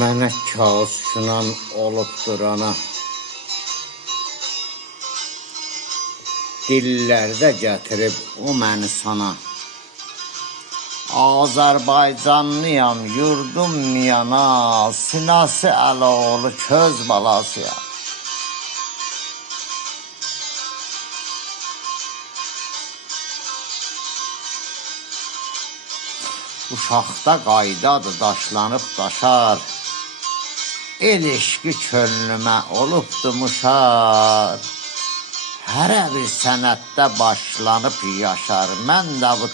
Mənə kağız şunan olubdur ana. Dillərdə gətirib o məni sana. Azərbaycanlıyam, yurdum miyana, sinası əloğlu köz balasıya. Uşaqda qaydadır, daşlanıb daşar. El eşqi könlümə olubdu muşar. Hərə bir sənətdə başlanıb yaşar. Mən də bu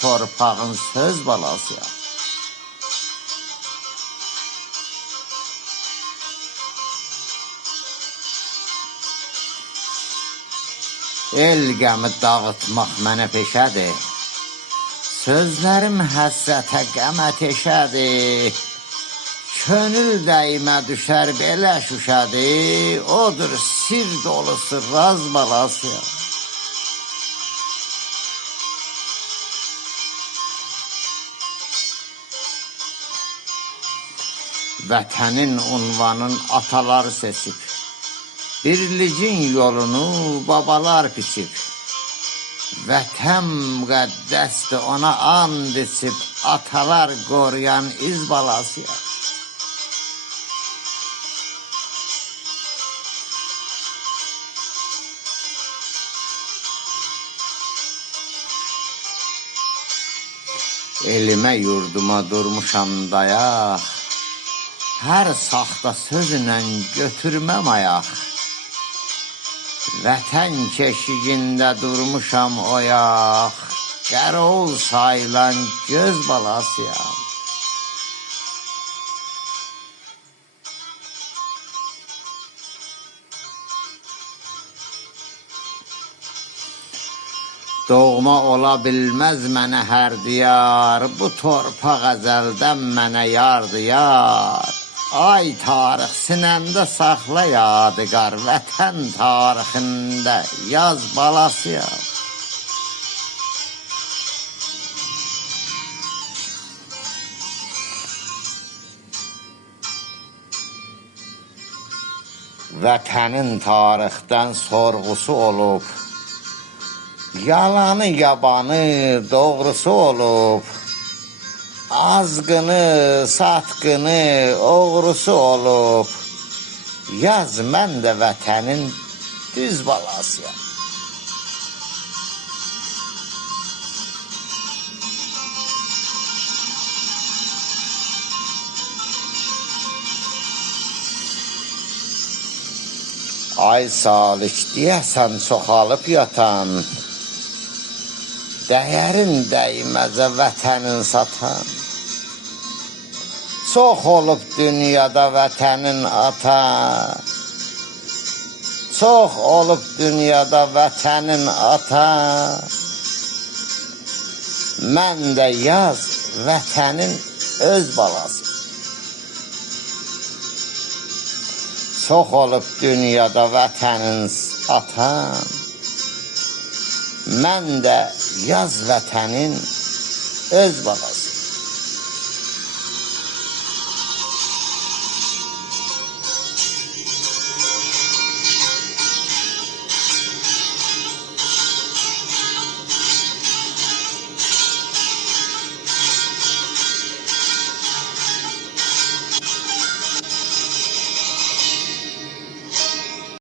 torpağın söz balasıyam. El qəmi dağıtmaq mənə peşədir. Sözlərim həsrətə qəmə teşədir. Könül dəymə düşər belə şüşədir. Odur sir dolusu raz balasıyam. Vətənin unvanın atalar seçib. Birlicin yolunu babalar biçib. Vətən müqəddəsdir, ona and içib, atalar qoruyan iz balasıyam. Elimə yurduma durmuşam dayaq. Hər saxta sözlə götürməm ayaq. Vətən keşiyində durmuşam oyaq. Qərol sayılan göz balasıyam. Doğma ola bilməz mənə hər diyar. Bu torpaq əzəldən mənə yardı yar. Ay tarix sinəmdə saxla yadigar. Vətən tarixində yaz balasıyam. Vətənin tarixdən sorğusu olub. Yalanı yabanı doğrusu olub. Azgını, satqını, oğrusu olub. Yaz mən də vətənin düz balasıyam. Ay salik deyəsən çoxalıb yatan. Dəyərin dəyməzə vətənin satan. Çox olub dünyada vətənin ata. Çox olub dünyada vətənin ata. Mən də yaz vətənin öz balası. Çox olub dünyada vətənin ata. Mən də yaz vətənin öz balası.